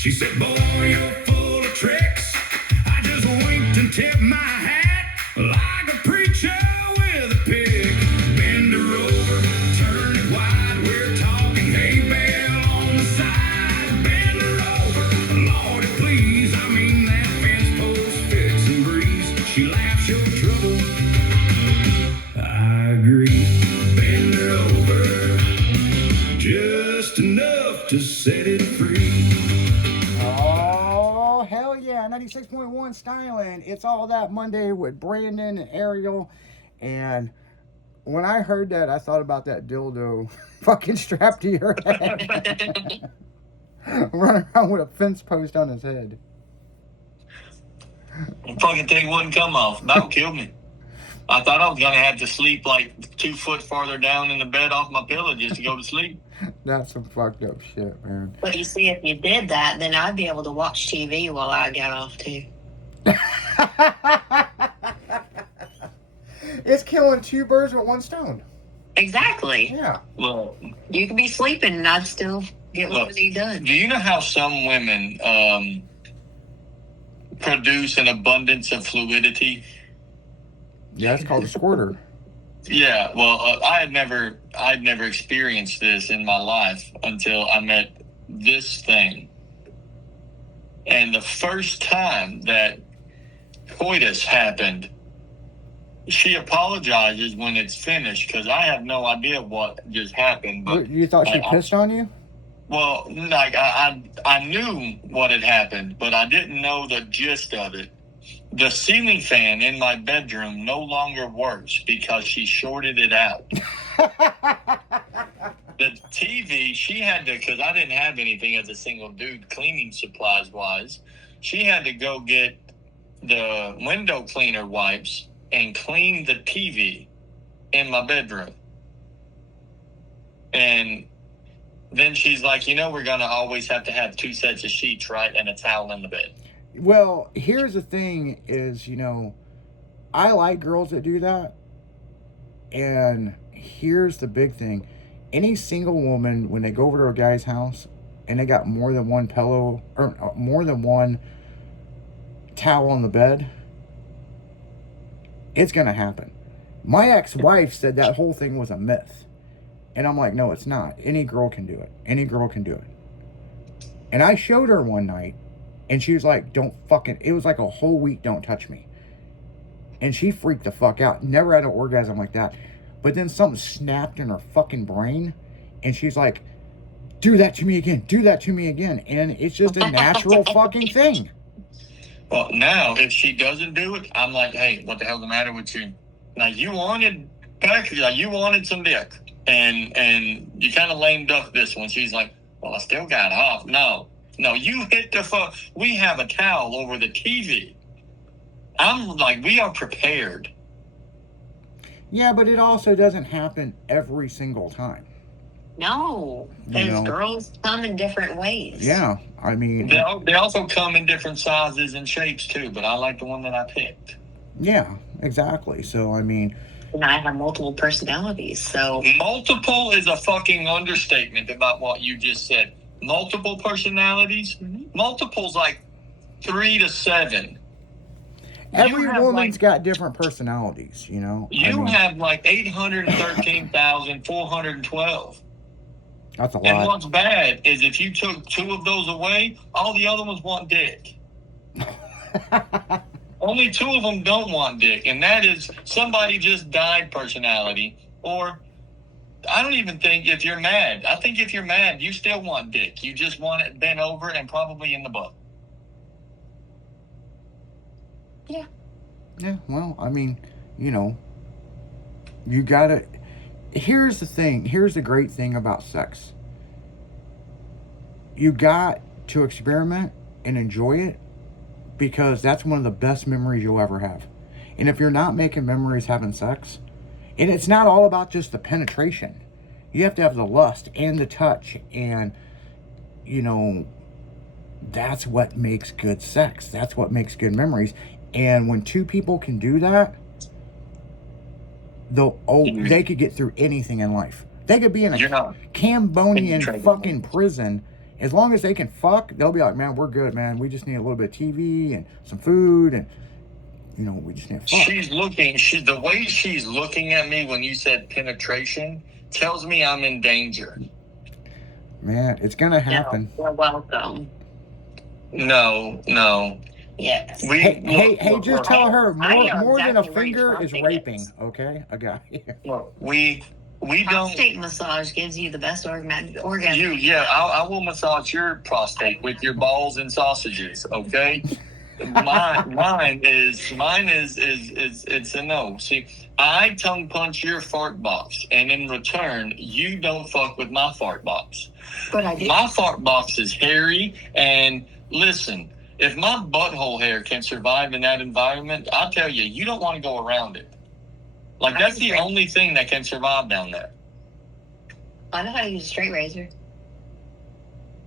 She said, boy, you're full of tricks. I just winked and tipped my hat like a preacher with a pick. Bend her over, turn it wide. We're talking hay bale on the side. Bend her over, Lordy, please. I mean, that fence post fits and breeze. She laughs your trouble. I agree. Bend her over, just enough to set it free. Oh, hell yeah. 96.1 Styling. It's All That Monday with Brandon and Ariel. And when I heard that, I thought about that dildo fucking strapped to your head. Running around with a fence post on his head. The fucking thing wouldn't come off. That would kill me. I thought I was going to have to sleep like 2 foot farther down in the bed off my pillow just to go to sleep. That's some fucked up shit, man. But you see, if you did that, then I'd be able to watch TV while I got off, too. It's killing two birds with one stone. Exactly. Yeah. Well, You could be sleeping and I'd still get what I need done. do you know how some women produce an abundance of fluidity? Yeah, it's called a squirter. Yeah, well, I'd never experienced this in my life until I met this thing. And the first time that coitus happened, she apologizes when it's finished because I have no idea what just happened. But You thought she pissed on you? well, like I knew what had happened, but I didn't know the gist of it. The ceiling fan in my bedroom no longer works because she shorted it out. The TV, she had to, because I didn't have anything as a single dude cleaning supplies wise, she had to go get the window cleaner wipes and clean the TV in my bedroom. And then she's like, we're going to always have to have 2 sets of sheets, right? And a towel in the bed. Well, here's the thing is, I like girls that do that. And here's the big thing. Any single woman, when they go over to a guy's house and they got more than one pillow or more than one towel on the bed, it's going to happen. My ex-wife said that whole thing was a myth. And I'm like, no, it's not. Any girl can do it. Any girl can do it. And I showed her one night. And she was like, it was like a whole week, don't touch me. And she freaked the fuck out. Never had an orgasm like that. But then something snapped in her fucking brain. And she's like, do that to me again. Do that to me again. And it's just a natural fucking thing. Well, now, if she doesn't do it, I'm like, hey, what the hell's the matter with you? Now, you wanted some dick. And you kind of lame duck this one. She's like, well, I still got off. No, you hit the fuck. We have a towel over the TV. I'm like, we are prepared. Yeah, but it also doesn't happen every single time. No, because girls come in different ways. Yeah, I mean... They also come in different sizes and shapes, too, but I like the one that I picked. Yeah, exactly. So, I mean... And I have multiple personalities, so... Multiple is a fucking understatement about what you just said. Multiple personalities? Mm-hmm. Multiple's like 3 to 7. Every woman's got different personalities, You have like 813,412. That's a lot. And what's bad is if you took 2 of those away, all the other ones want dick. Only 2 of them don't want dick, and that is somebody just died personality, or I don't even think if you're mad. I think if you're mad, you still want dick. You just want it bent over and probably in the butt. Yeah. Yeah, well, I mean, you gotta... Here's the thing. Here's the great thing about sex. You got to experiment and enjoy it because that's one of the best memories you'll ever have. And if you're not making memories having sex... And it's not all about just the penetration. You have to have the lust and the touch. And, that's what makes good sex. That's what makes good memories. And when 2 people can do that, they could get through anything in life. They could be in a Cambodian fucking prison As long as they can fuck, they'll be like, man, we're good, man. We just need a little bit of TV and some food, and we just need to fuck. The way she's looking at me when you said penetration tells me I'm in danger. Man, it's gonna happen. You're welcome. No. Yes. Hey, just tell her I know more than a exactly where finger you're is from, raping, yes. okay? A guy. Look, we don't. Prostate massage gives you the best orgasm. I will massage your prostate with your balls and sausages, okay? mine is it's a no. See, I tongue punch your fart box, and in return, you don't fuck with my fart box. But I do. My fart box is hairy, and listen, if my butthole hair can survive in that environment, I'll tell you, you don't want to go around it. Like, that's the only thing that can survive down there. I know how to use a straight razor.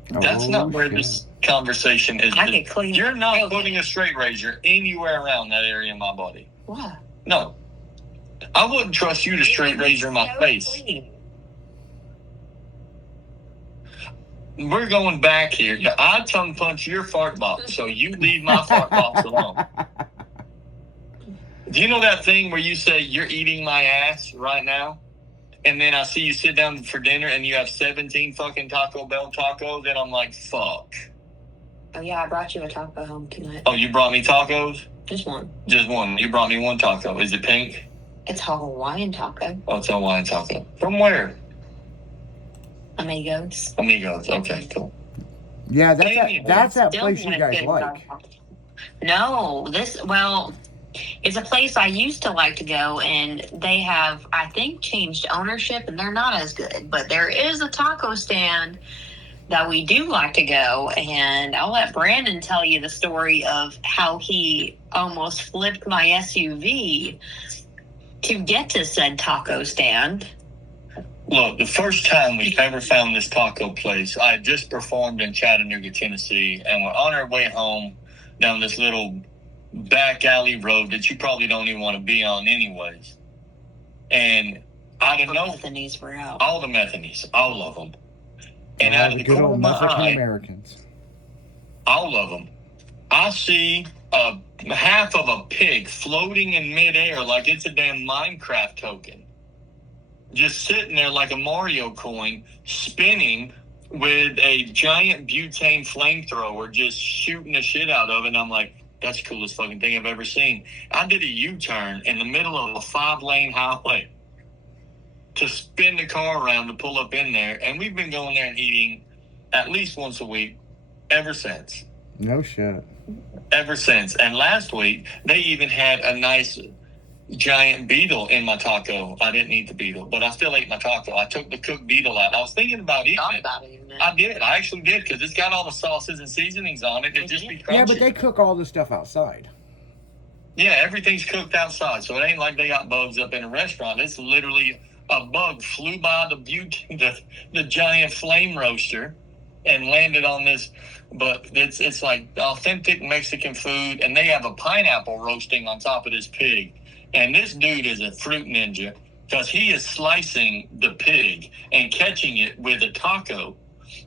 That's not where this conversation is. I can clean. You're not putting a straight razor anywhere around that area of my body. What? No. I wouldn't trust you to straight razor my face. Clean. We're going back here. I tongue punch your fart box, so you leave my fart box alone. Do you know that thing where you say you're eating my ass right now? And then I see you sit down for dinner and you have 17 fucking Taco Bell tacos, and I'm like, fuck. Oh, yeah, I brought you a taco home tonight. Oh, you brought me tacos? Just one. Just one. You brought me one taco. Is it pink? It's a Hawaiian taco. Oh, it's a Hawaiian taco. From where? Amigos. Okay, cool. Yeah, Anyway, that's that Still place you want guys good like. taco. No, it's a place I used to like to go, and they have, I think, changed ownership, and they're not as good. But there is a taco stand that we do like to go, and I'll let Brandon tell you the story of how he almost flipped my SUV to get to said taco stand. Look, the first time we ever found this taco place, I had just performed in Chattanooga, Tennessee, and we're on our way home down this little back alley road that you probably don't even want to be on anyways. And I don't know. Bethany's were out. All the Methanies, all of them. And All out of the the good corner old of my Mexican eye, Americans. all of them, I see half of a pig floating in midair like it's a damn Minecraft token. Just sitting there like a Mario coin, spinning with a giant butane flamethrower, just shooting the shit out of it. And I'm like, that's the coolest fucking thing I've ever seen. I did a U-turn in the middle of a 5-lane highway to spin the car around to pull up in there. And we've been going there and eating at least once a week ever since. No shit. Ever since. And last week, they even had a nice giant beetle in my taco. I didn't eat the beetle, but I still ate my taco. I took the cooked beetle out. I was thinking about eating Thought it. about it even. I did. I actually did, because it's got all the sauces and seasonings on it. It just be crunchy. Yeah, but they cook all this stuff outside. Yeah, everything's cooked outside, so it ain't like they got bugs up in a restaurant. It's literally a bug flew by the giant flame roaster and landed on this. But it's like authentic Mexican food, and they have a pineapple roasting on top of this pig. And this dude is a fruit ninja, because he is slicing the pig and catching it with a taco.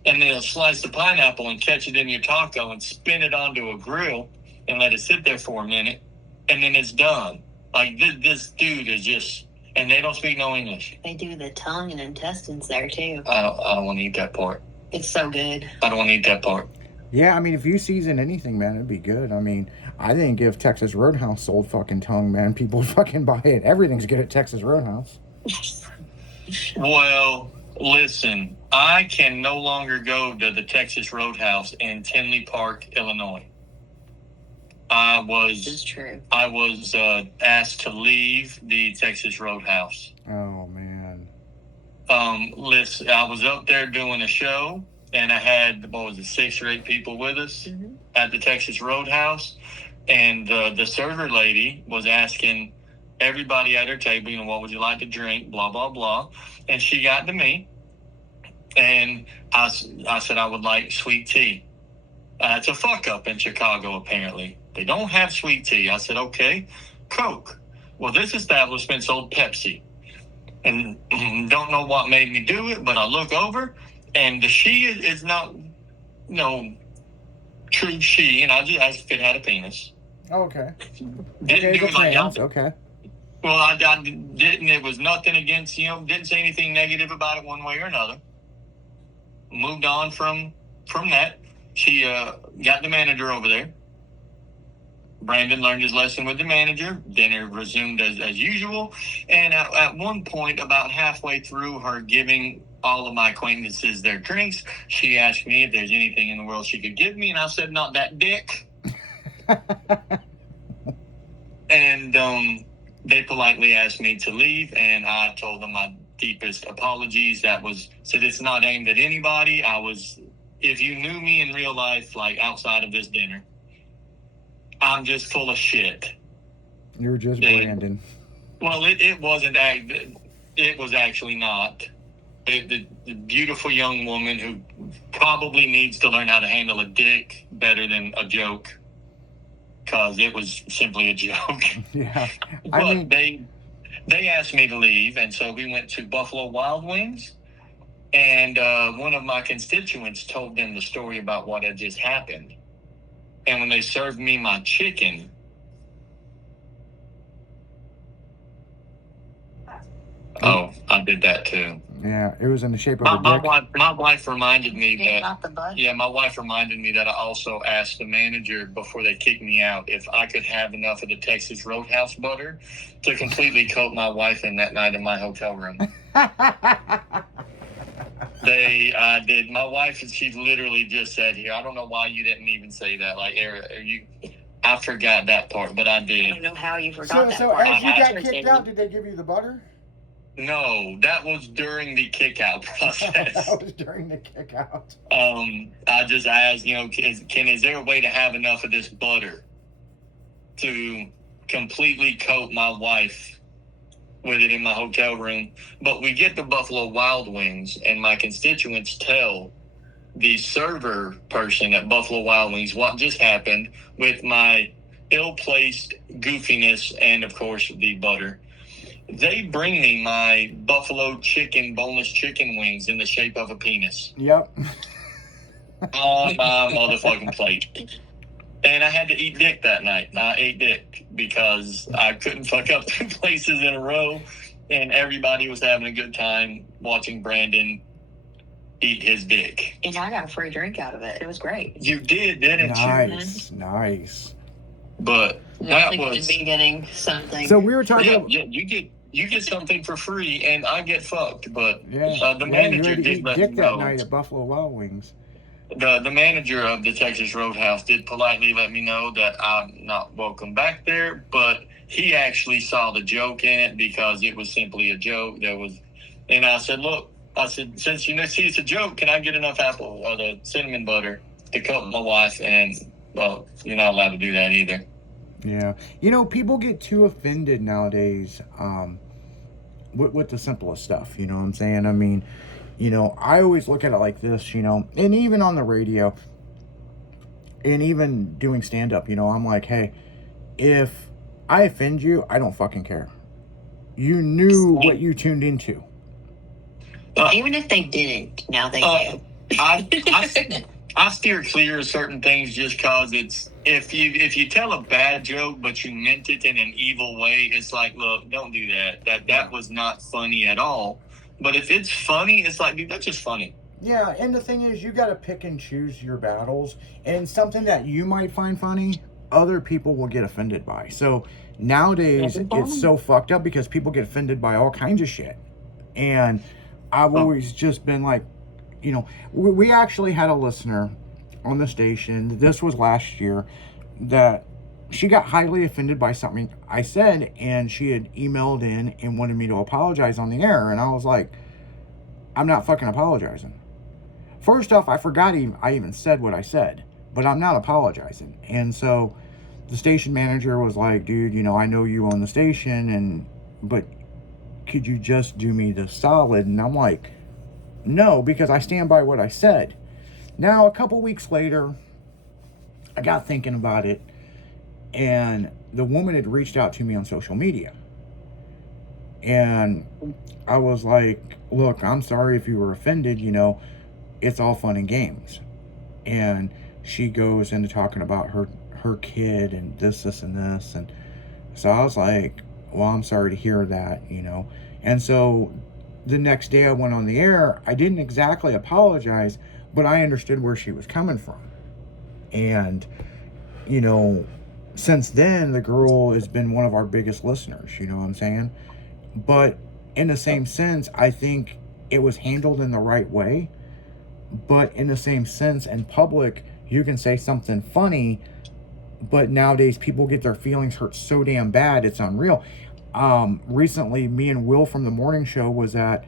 And then he'll slice the pineapple and catch it in your taco and spin it onto a grill and let it sit there for a minute. And then it's done. Like, this dude is just, and they don't speak no English. They do the tongue and intestines there too. I don't want to eat that part. It's so good. I don't want to eat that part. Yeah, I mean, if you season anything, man, it'd be good. I mean, I think if Texas Roadhouse sold fucking tongue, man, people would fucking buy it. Everything's good at Texas Roadhouse. Well, listen, I can no longer go to the Texas Roadhouse in Tinley Park, Illinois. This is true. I was asked to leave the Texas Roadhouse. Oh, man. Listen, I was up there doing a show, and I had, 6 or 8 people with us at the Texas Roadhouse. And the server lady was asking everybody at her table, what would you like to drink, blah, blah, blah. And she got to me, and I said I would like sweet tea. It's a fuck up in Chicago, apparently. They don't have sweet tea. I said, okay, Coke. Well, this establishment sold Pepsi. And don't know what made me do it, but I look over, and she is not true she, and I just asked if it had a penis. Okay. Didn't Okay, do the it like trans. y'all. Okay. Well, I didn't. It was nothing against, didn't say anything negative about it one way or another. Moved on from that. She got the manager over there. Brandon learned his lesson with the manager. Dinner resumed as usual. And at one point, about halfway through her giving all of my acquaintances their drinks, she asked me if there's anything in the world she could give me. And I said, not that dick. And they politely asked me to leave. And I told them my deepest apologies. Said it's not aimed at anybody. If you knew me in real life, like outside of this dinner, I'm just full of shit. You're just Brandon. Well, it wasn't. It was actually not. The beautiful young woman who probably needs to learn how to handle a dick better than a joke, because it was simply a joke. Yeah. But they asked me to leave, and so we went to Buffalo Wild Wings. And one of my constituents told them the story about what had just happened. And when they served me my chicken, I did that too. Yeah, it was in the shape of a dick. My wife reminded me that. Not the butt. Yeah, my wife reminded me that I also asked the manager before they kicked me out if I could have enough of the Texas Roadhouse butter to completely coat my wife in that night in my hotel room. I did. My wife, she literally just said here, I don't know why you didn't even say that. Like, I forgot that part, but I I did. don't know how you forgot that So part. as you I got actually kicked did. out, did they give you the butter? No, that was during the kick out process. That was during the kick out. I just asked, is there a way to have enough of this butter to completely coat my wife with it in my hotel room? But we get the Buffalo Wild Wings, and my constituents tell the server person at Buffalo Wild Wings what just happened with my ill-placed goofiness and, of course, the butter. They bring me my buffalo chicken, boneless chicken wings in the shape of a penis Yep. on my motherfucking plate. And I had to eat dick that night. I ate dick because I couldn't fuck up 2 places in a row. And everybody was having a good time watching Brandon eat his dick. And I got a free drink out of it. It was great. You did, didn't you? Nice. But I that think was... you'd be getting something. So we were talking. Yeah, you get something for free, and I get fucked. But Yeah. the You manager had to did eat let me dick that know. night at Buffalo Wild Wings. The manager of the Texas Roadhouse did politely let me know that I'm not welcome back there, but he actually saw the joke in it because it was simply a joke. And I said, look, since you see it's a joke, can I get enough the cinnamon butter to coat my wife? And, well, you're not allowed to do that either. Yeah. People get too offended nowadays with the simplest stuff. You know what I'm saying? I mean, I always look at it like this, and even on the radio and even doing stand-up, I'm like, hey, if I offend you, I don't fucking care. You knew what you tuned into. Even if they didn't, now they do. I steer clear of certain things just because it's if you tell a bad joke but you meant it in an evil way, it's like, look, don't do that. That was not funny at all. But if it's funny, it's like, dude, that's just funny. Yeah, and the thing is, you got to pick and choose your battles, and something that you might find funny, other people will get offended by. So nowadays, it's so fucked up because people get offended by all kinds of shit. And I've always just been like, we actually had a listener on the station, this was last year, that she got highly offended by something I said, and she had emailed in and wanted me to apologize on the air. And I was like, I'm not fucking apologizing. First off, I forgot I even said what I said, but I'm not apologizing. And so the station manager was like, dude, I know you own the station, but could you just do me the solid? And I'm like, no, because I stand by what I said. Now, a couple weeks later, I got thinking about it, and the woman had reached out to me on social media. And I was like, look, I'm sorry if you were offended, it's all fun and games. And she goes into talking about her kid and this, and this. And so I was like, well, I'm sorry to hear that, you know. And so the next day I went on the air. I didn't exactly apologize, but I understood where she was coming from. And, you know, since then, the girl has been one of our biggest listeners, you know what I'm saying? But in the same sense, I think it was handled in the right way. But in the same sense, in public, you can say something funny, but nowadays people get their feelings hurt so damn bad, it's unreal. Recently, me and Will from the morning show was at,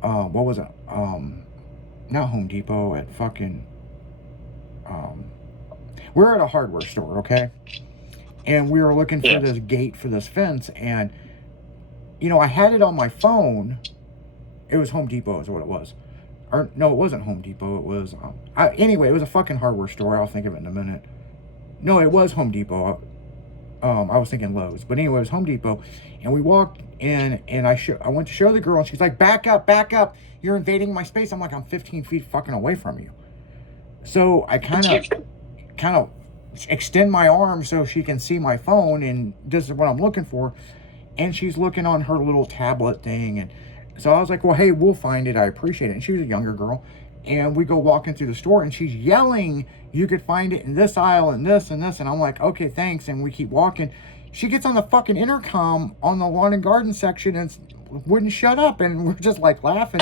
what was it? Not Home Depot, at fucking, we're at a hardware store, okay? And we were looking for this gate for this fence, and, you know, I had it on my phone. It was Home Depot is what it was. Or, no, it wasn't Home Depot. It was, anyway, it was a fucking hardware store. I'll think of it in a minute. No, it was Home Depot. I was thinking Lowe's. But anyway, it was Home Depot. And we walked in, and I went to show the girl, and she's like, back up. You're invading my space. I'm like, I'm 15 feet fucking away from you. So I kind of extend my arm so she can see my phone, and this is what I'm looking for. And she's looking on her little tablet thing, and so I was like, well, hey, we'll find it. I appreciate it. And she was a younger girl. And we go walking through the store, and she's yelling, you could find it in this aisle and this and this. And I'm like, okay, thanks. And we keep walking. She gets on the fucking intercom on the lawn and garden section and wouldn't shut up. And we're just like laughing.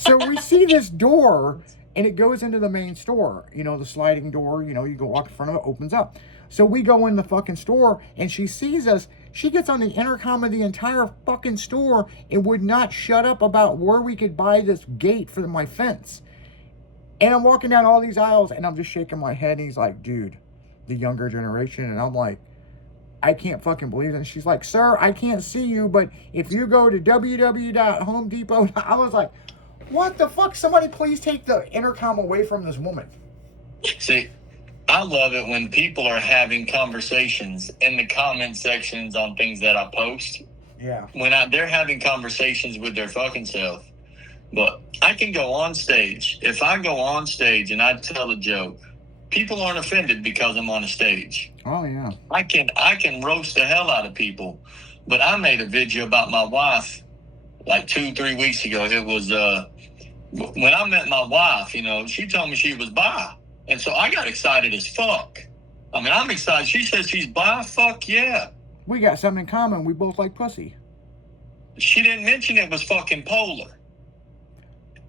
So we see this door, and it goes into the main store. You know, the sliding door, you know, you go walk in front of it, opens up. So we go in the fucking store, and she sees us. She gets on the intercom of the entire fucking store and would not shut up about where we could buy this gate for my fence. And I'm walking down all these aisles, and I'm just shaking my head. And he's like, dude, the younger generation. And I'm like, I can't fucking believe it. And she's like, sir, I can't see you, but if you go to www.homedepot, I was like, what the fuck? Somebody please take the intercom away from this woman. See, I love it when people are having conversations in the comment sections on things that I post. Yeah. When they're having conversations with their fucking self. But I can go on stage. If I go on stage and I tell a joke, people aren't offended because I'm on a stage. Oh, yeah. I can roast the hell out of people. But I made a video about my wife like 2-3 weeks ago. It was when I met my wife, you know, she told me she was bi. And so I got excited as fuck. I mean, I'm excited. She says she's bi. Fuck yeah. We got something in common. We both like pussy. She didn't mention it was fucking polar.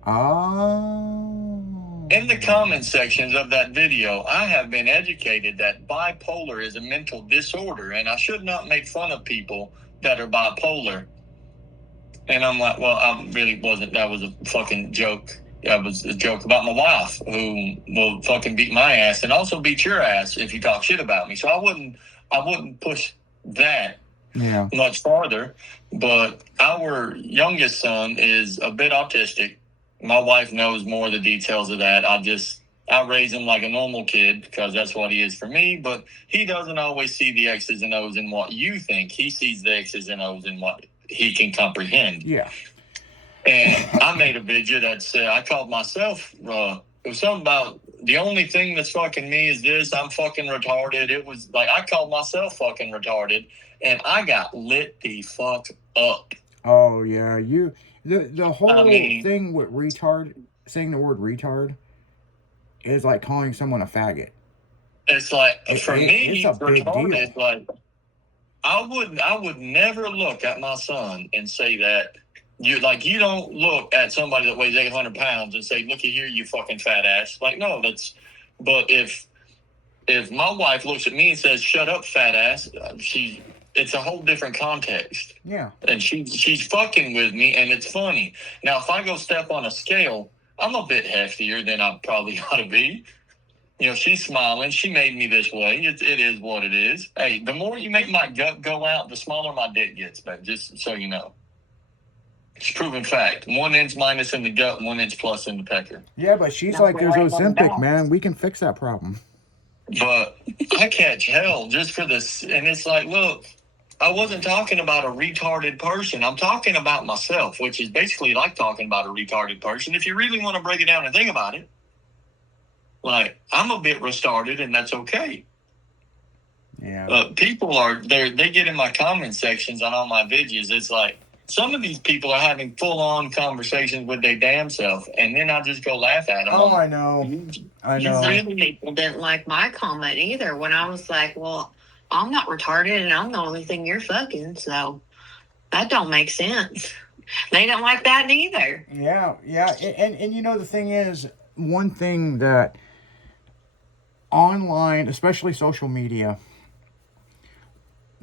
Oh. In the comment sections of that video, I have been educated that bipolar is a mental disorder, and I should not make fun of people that are bipolar. And I'm like, well, I really wasn't. That was a fucking joke. That was a joke about my wife, who will fucking beat my ass and also beat your ass if you talk shit about me. So I wouldn't push that much farther. But our youngest son is a bit autistic. My wife knows more of the details of that. I raise him like a normal kid because that's what he is for me. But he doesn't always see the X's and O's in what you think. He sees the X's and O's in what he can comprehend. Yeah. And I made a video that said, I called myself, it was something about the only thing that's fucking me is this, I'm fucking retarded. It was like, I called myself fucking retarded, and I got lit the fuck up. Oh, yeah. The whole thing with retard, saying the word retard, is like calling someone a faggot. It's like, for me, it's a big retarded, deal. it's like, I would never look at my son and say that. You don't look at somebody that weighs 800 pounds and say, look at here, you fucking fat ass. Like, no, but if my wife looks at me and says, shut up, fat ass, it's a whole different context. Yeah. And she's fucking with me, and it's funny. Now, if I go step on a scale, I'm a bit heftier than I probably ought to be. You know, she's smiling. She made me this way. It is what it is. Hey, the more you make my gut go out, the smaller my dick gets, but just so you know. It's proven fact. 1 inch minus in the gut, 1 inch plus in the pecker. Yeah, but she's like, there's Ozempic, man. We can fix that problem. But I catch hell just for this. And it's like, look, I wasn't talking about a retarded person. I'm talking about myself, which is basically like talking about a retarded person. If you really want to break it down and think about it. Like, I'm a bit retarded, and that's okay. Yeah. People they get in my comment sections on all my videos. It's like, some of these people are having full-on conversations with their damn self, and then I just go laugh at them. Oh, I know. I know. Some people didn't like my comment either when I was like, well, I'm not retarded and I'm the only thing you're fucking, so that don't make sense. They don't like that neither. Yeah. And you know, the thing is, one thing that online, especially social media,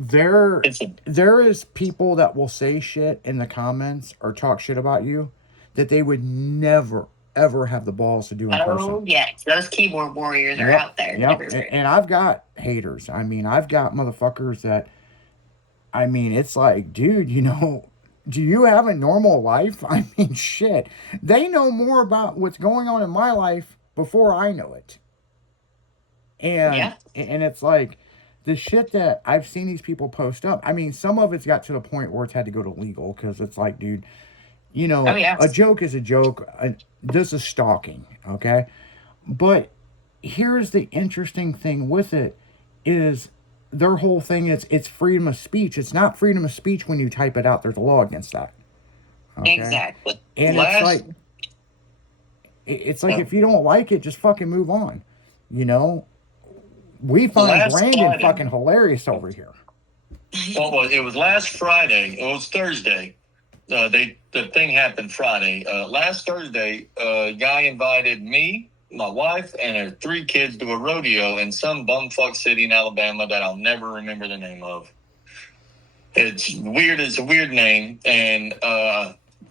there is people that will say shit in the comments or talk shit about you that they would never ever have the balls to do in person. Oh yes, those keyboard warriors are out there. Yep. And I've got haters. I mean, I've got motherfuckers that, I mean, it's like, dude, you know, do you have a normal life? I mean, shit. They know more about what's going on in my life before I know it. And it's like, the shit that I've seen these people post up, I mean, some of it's got to the point where it's had to go to legal, because it's like, dude, you know, a joke is a joke. This is stalking, okay? But here's the interesting thing with it is their whole thing is it's freedom of speech. It's not freedom of speech when you type it out. There's a law against that. Okay? Exactly. And it's like if you don't like it, just fucking move on, you know? We find Brandon fucking hilarious over here. Well, it was last Friday. It was Thursday. The thing happened Friday. Last Thursday, a guy invited me, my wife, and her 3 kids to a rodeo in some bumfuck city in Alabama that I'll never remember the name of. It's weird. It's a weird name. And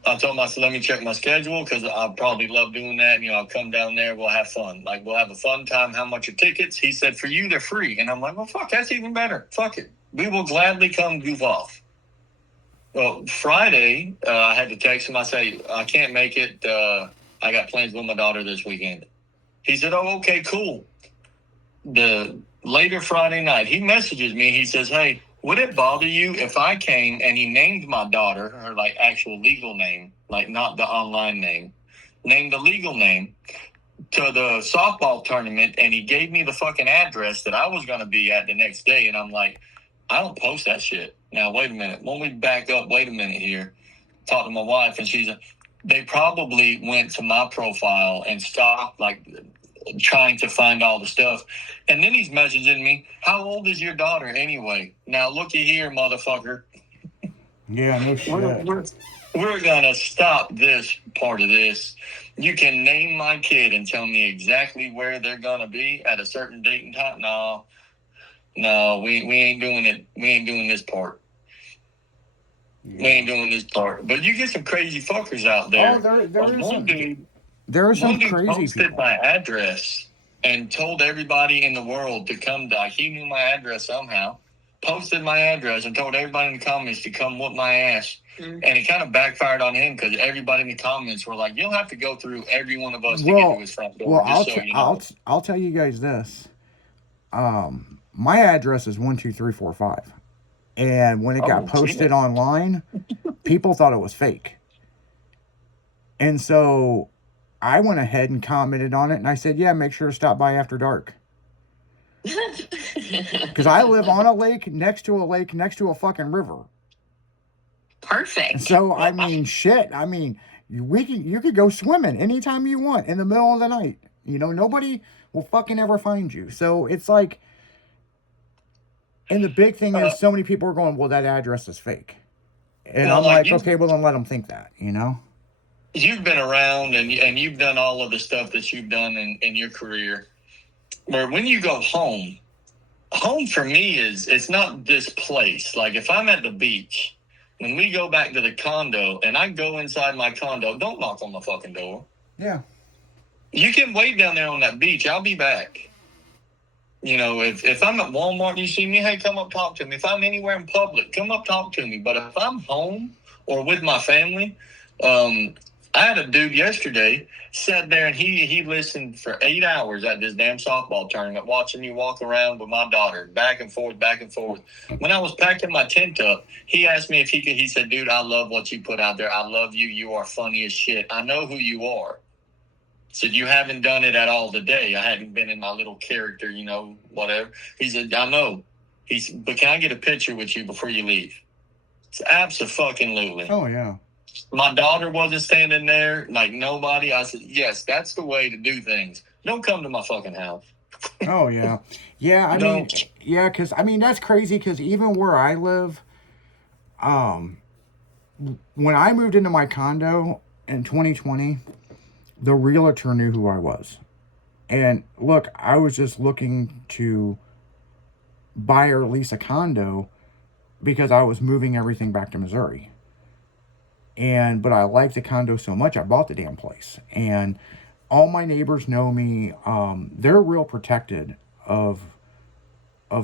I told him, I said, let me check my schedule, because I'll probably love doing that. You know, I'll come down there. We'll have fun. Like, we'll have a fun time. How much are tickets? He said, for you, they're free. And I'm like, well, fuck, that's even better. Fuck it. We will gladly come goof off. Well, Friday, I had to text him. I say, I can't make it. I got plans with my daughter this weekend. He said, oh, okay, cool. The later Friday night, he messages me. He says, hey, would it bother you if I came, and he named my daughter, her like actual legal name, like not the online name, named the legal name, to the softball tournament, and he gave me the fucking address that I was going to be at the next day. And I'm like, I don't post that shit. Now, wait a minute. When we back up, wait a minute here. Talk to my wife, and she's they probably went to my profile and stopped, like, trying to find all the stuff. And then he's messaging me, how old is your daughter anyway? Now, looky here, motherfucker. Yeah, no shit. We're going to stop this part of this. You can name my kid and tell me exactly where they're going to be at a certain date and time. No, we ain't doing it. We ain't doing this part. Yeah. We ain't doing this part. But you get some crazy fuckers out there. Oh, there are some crazy posted people. My address and told everybody in the world to come. He knew my address somehow. Posted my address and told everybody in the comments to come whoop my ass. Mm-hmm. And it kind of backfired on him, because everybody in the comments were like, "You'll have to go through every one of us to get to his front door." Well, I'll tell you guys this. My address is 12345, and when it got posted online, people thought it was fake, and so I went ahead and commented on it, and I said, yeah, make sure to stop by after dark. Because I live on a lake, next to a fucking river. Perfect. So, I mean, shit. I mean, you could go swimming anytime you want in the middle of the night. You know, nobody will fucking ever find you. So, it's like, and the big thing is so many people are going, well, that address is fake. And I'm like, okay, well, then let them think that, you know? You've been around and you've done all of the stuff that you've done in your career, where when you go home for me it's not this place. Like, if I'm at the beach, when we go back to the condo and I go inside my condo, don't knock on the fucking door. Yeah. You can wait down there on that beach. I'll be back. You know, if I'm at Walmart and you see me, hey, come up talk to me. If I'm anywhere in public, come up talk to me. But if I'm home or with my family, I had a dude yesterday sat there and he listened for 8 hours at this damn softball tournament, watching you walk around with my daughter, back and forth, back and forth. When I was packing my tent up, he asked me if he could. He said, dude, I love what you put out there. I love you. You are funny as shit. I know who you are. said, you haven't done it at all today. I hadn't been in my little character, whatever. He said, I know. He said, but can I get a picture with you before you leave? It's absolutely. Oh, yeah. My daughter wasn't standing there, like nobody. I said, yes, that's the way to do things. Don't come to my fucking house. Oh, yeah. Yeah, I mean, yeah, because, I mean, that's crazy because even where I live, when I moved into my condo in 2020, the realtor knew who I was. And look, I was just looking to buy or lease a condo because I was moving everything back to Missouri. But I liked the condo so much, I bought the damn place. And all my neighbors know me. They're real protected of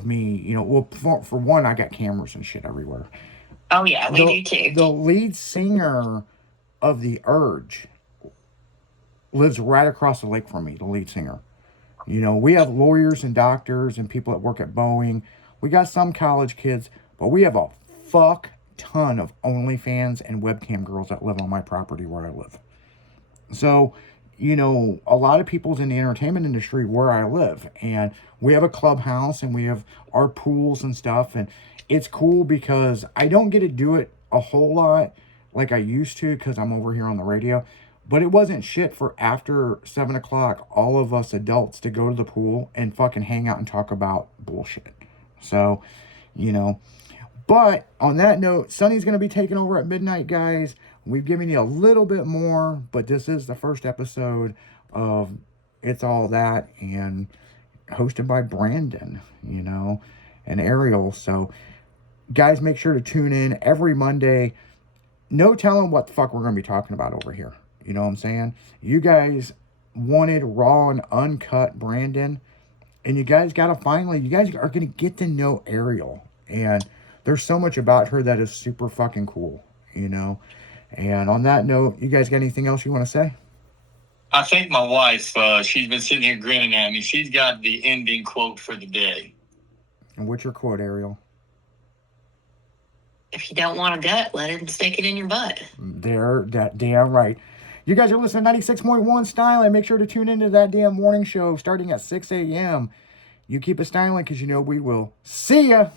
me. Well, for one, I got cameras and shit everywhere. Oh, yeah, we do too. The lead singer of The Urge lives right across the lake from me, the lead singer. We have lawyers and doctors and people that work at Boeing. We got some college kids, but we have a fuck ton of OnlyFans and webcam girls that live on my property where I live. So, a lot of people's in the entertainment industry where I live. And we have a clubhouse and we have our pools and stuff. And it's cool because I don't get to do it a whole lot like I used to because I'm over here on the radio. But it wasn't shit for after 7 o'clock, all of us adults to go to the pool and fucking hang out and talk about bullshit. So, But on that note, Sonny's going to be taking over at midnight, guys. We've given you a little bit more, but this is the first episode of It's All That, and hosted by Brandon, and Ariel. So, guys, make sure to tune in every Monday. No telling what the fuck we're going to be talking about over here. You know what I'm saying? You guys wanted raw and uncut Brandon, and you guys are going to get to know Ariel. And there's so much about her that is super fucking cool, And on that note, you guys got anything else you want to say? I think my wife, she's been sitting here grinning at me. She's got the ending quote for the day. And what's your quote, Ariel? If you don't want a gut, let him stick it in your butt. That damn right. You guys are listening to 96.1 Styling. Make sure to tune into that damn morning show starting at 6 a.m. You keep it styling because we will. See ya!